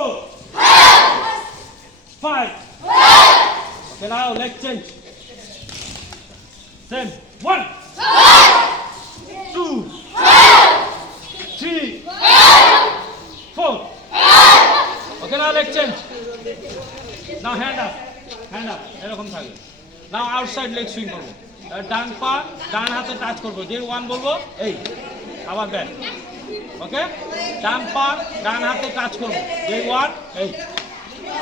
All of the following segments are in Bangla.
Four. Help. Five. Help. Okay, now leg change. Then one. Help. Two. Help. Three. Help. Four. Help. Okay, now leg change. Now hand up. Hand up এরকম থাকবে নাও আউটসাইড লেগ সুইং করব ডান পা ডান হাতে টাচ করব যে ওয়ান বলব এই আবার ব্যাক ওকে ডান পা ডান হাতে কাজ করব যে ওয়ান এই।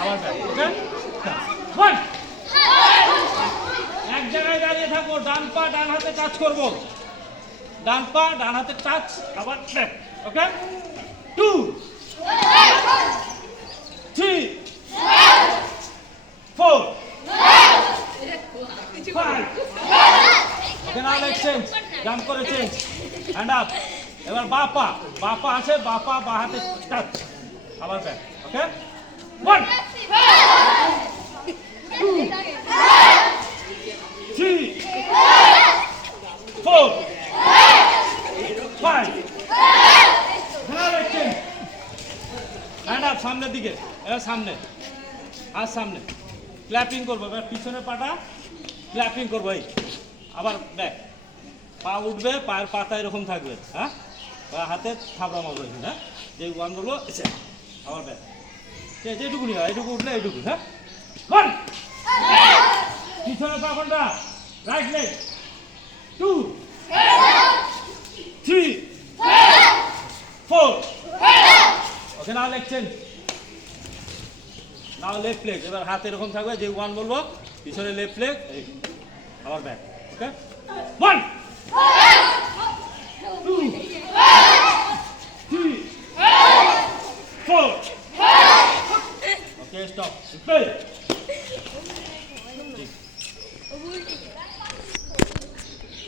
আবার ব্যাক ওকে ওয়ান এক জায়গায় দাঁড়িয়ে থাকব ডান পা ডান হাতে কাজ করব। ডান পা ডান হাতে টাচ আবার back okay two three four five okay না লেগ চেঞ্জ জাম্প করে চেঞ্জ হ্যান্ড আপ এবার বাপা বাপা আছে, বাপা বা হাতে আবার ওকে? সামনের দিকে। এবার সামনে। আর সামনে। ক্ল্যাপিং করব। এবার পিছনে পাটা ক্ল্যাপিং করব, এই। আবার ব্যাক পা উঠবে, পায়ের পাতা এরকম থাকবে হ্যাঁ? বা হাতে থাপড়া মারবো এখানে, হ্যাঁ? যে ওয়ান বলব ঠিক আছে এইটুকুনি হয় এইটুকু উঠলে এইটুকু হ্যাঁ? ওয়ান পিছনে পা right leg two three four okay leg change now left leg এবার হাত এরকম থাকবে যে ওয়ান বলব পিছনে লেফট লেগ আবার back okay one two three four okay stop